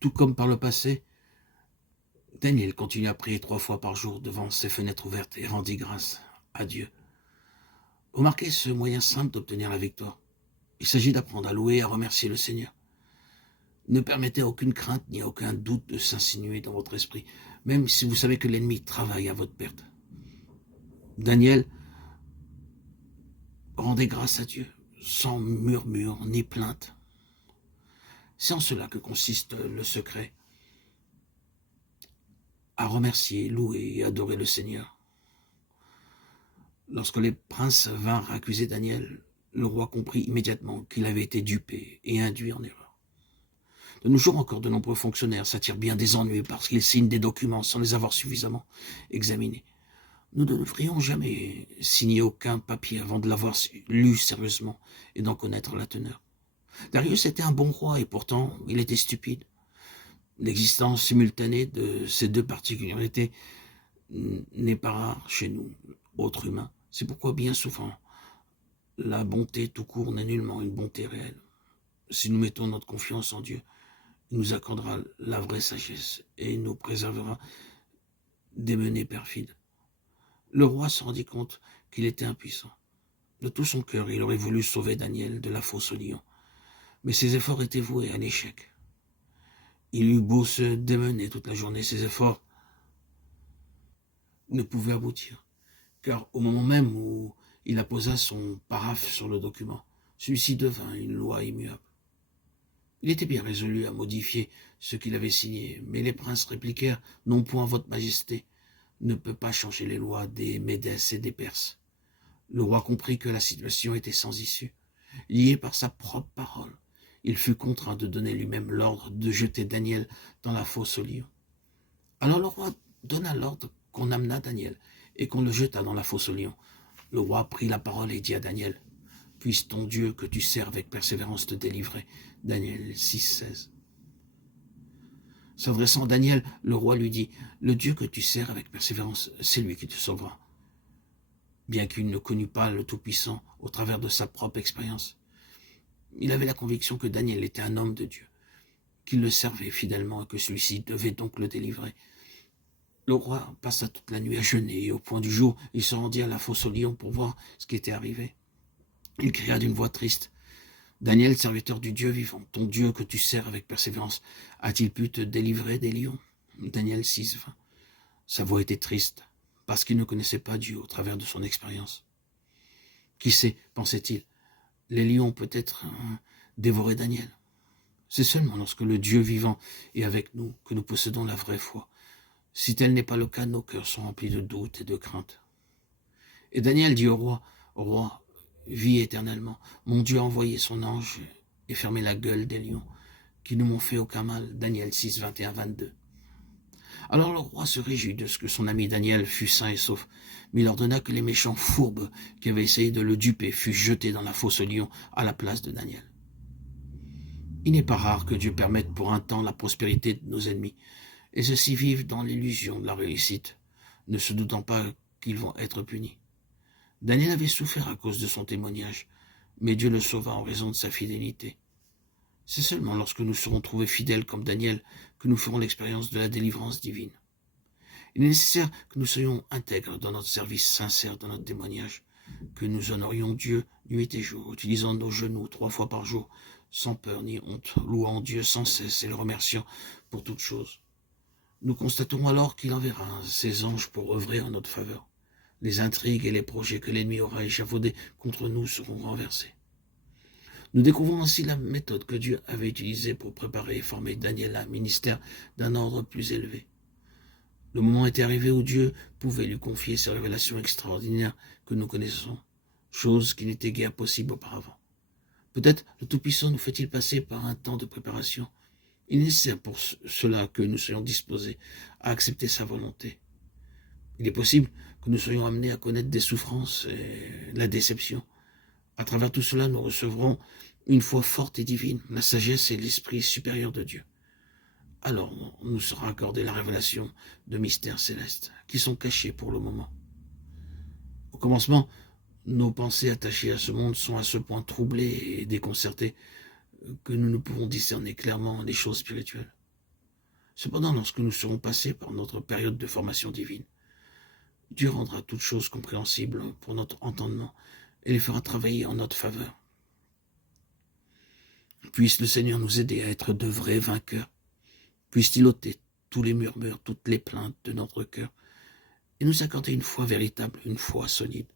Tout comme par le passé, Daniel continua à prier 3 fois par jour devant ses fenêtres ouvertes et rendit grâce à Dieu. Remarquez ce moyen simple d'obtenir la victoire. Il s'agit d'apprendre à louer et à remercier le Seigneur. Ne permettez à aucune crainte ni à aucun doute de s'insinuer dans votre esprit, même si vous savez que l'ennemi travaille à votre perte. Daniel rendait grâce à Dieu, sans murmure ni plainte. C'est en cela que consiste le secret, à remercier, louer et adorer le Seigneur. Lorsque les princes vinrent accuser Daniel, le roi comprit immédiatement qu'il avait été dupé et induit en erreur. De nos jours encore, de nombreux fonctionnaires s'attirent bien des ennuis parce qu'ils signent des documents sans les avoir suffisamment examinés. Nous ne devrions jamais signer aucun papier avant de l'avoir lu sérieusement et d'en connaître la teneur. Darius était un bon roi et pourtant il était stupide. L'existence simultanée de ces deux particularités n'est pas rare chez nous, autres humains. C'est pourquoi bien souvent, la bonté tout court n'est nullement une bonté réelle. Si nous mettons notre confiance en Dieu, il nous accordera la vraie sagesse et nous préservera des menées perfides. Le roi se rendit compte qu'il était impuissant. De tout son cœur, il aurait voulu sauver Daniel de la fosse au lion. Mais ses efforts étaient voués à l'échec. Il eut beau se démener toute la journée, ses efforts ne pouvaient aboutir. Car au moment même où il apposa son paraphe sur le document, celui-ci devint une loi immuable. Il était bien résolu à modifier ce qu'il avait signé, mais les princes répliquèrent « Non point, votre majesté ne peut pas changer les lois des Médès et des Perses. » Le roi comprit que la situation était sans issue. Lié par sa propre parole, il fut contraint de donner lui-même l'ordre de jeter Daniel dans la fosse aux lions. Alors le roi donna l'ordre qu'on amenât Daniel et qu'on le jeta dans la fosse aux lions. Le roi prit la parole et dit à Daniel « Puisse ton Dieu que tu sers avec persévérance te délivrer. » Daniel 6,16. S'adressant à Daniel, le roi lui dit « Le Dieu que tu sers avec persévérance, c'est lui qui te sauvera. » Bien qu'il ne connût pas le Tout-Puissant au travers de sa propre expérience, il avait la conviction que Daniel était un homme de Dieu, qu'il le servait fidèlement et que celui-ci devait donc le délivrer. Le roi passa toute la nuit à jeûner et au point du jour, il se rendit à la fosse aux lions pour voir ce qui était arrivé. Il cria d'une voix triste « Daniel, serviteur du Dieu vivant, ton Dieu que tu sers avec persévérance, a-t-il pu te délivrer des lions ?» Daniel 6,20. Sa voix était triste, parce qu'il ne connaissait pas Dieu au travers de son expérience. Qui sait, pensait-il, les lions peut-être dévorer Daniel. C'est seulement lorsque le Dieu vivant est avec nous que nous possédons la vraie foi. Si tel n'est pas le cas, nos cœurs sont remplis de doutes et de craintes. Et Daniel dit au roi, vis éternellement. Mon Dieu a envoyé son ange et fermé la gueule des lions, qui ne m'ont fait aucun mal. Daniel 6, 21-22. Alors le roi se réjouit de ce que son ami Daniel fût sain et sauf, mais il ordonna que les méchants fourbes qui avaient essayé de le duper fussent jetés dans la fosse aux lions à la place de Daniel. Il n'est pas rare que Dieu permette pour un temps la prospérité de nos ennemis, et ceux-ci vivent dans l'illusion de la réussite, ne se doutant pas qu'ils vont être punis. Daniel avait souffert à cause de son témoignage, mais Dieu le sauva en raison de sa fidélité. C'est seulement lorsque nous serons trouvés fidèles comme Daniel que nous ferons l'expérience de la délivrance divine. Il est nécessaire que nous soyons intègres dans notre service sincère, dans notre témoignage, que nous honorions Dieu nuit et jour, utilisant nos genoux 3 fois par jour, sans peur ni honte, louant Dieu sans cesse et le remerciant pour toutes choses. Nous constaterons alors qu'il enverra ses anges pour œuvrer en notre faveur. Les intrigues et les projets que l'ennemi aura échafaudés contre nous seront renversés. Nous découvrons ainsi la méthode que Dieu avait utilisée pour préparer et former Daniel à un ministère d'un ordre plus élevé. Le moment était arrivé où Dieu pouvait lui confier ces révélations extraordinaires que nous connaissons, chose qui n'était guère possible auparavant. Peut-être le Tout-Puissant nous fait-il passer par un temps de préparation. Il est nécessaire pour cela que nous soyons disposés à accepter sa volonté. Il est possible que nous soyons amenés à connaître des souffrances et la déception. À travers tout cela, nous recevrons une foi forte et divine, la sagesse et l'esprit supérieur de Dieu. Alors nous sera accordée la révélation de mystères célestes qui sont cachés pour le moment. Au commencement, nos pensées attachées à ce monde sont à ce point troublées et déconcertées que nous ne pouvons discerner clairement les choses spirituelles. Cependant, lorsque nous serons passés par notre période de formation divine, Dieu rendra toutes choses compréhensibles pour notre entendement et les fera travailler en notre faveur. Puisse le Seigneur nous aider à être de vrais vainqueurs. Puisse-t-il ôter tous les murmures, toutes les plaintes de notre cœur et nous accorder une foi véritable, une foi solide.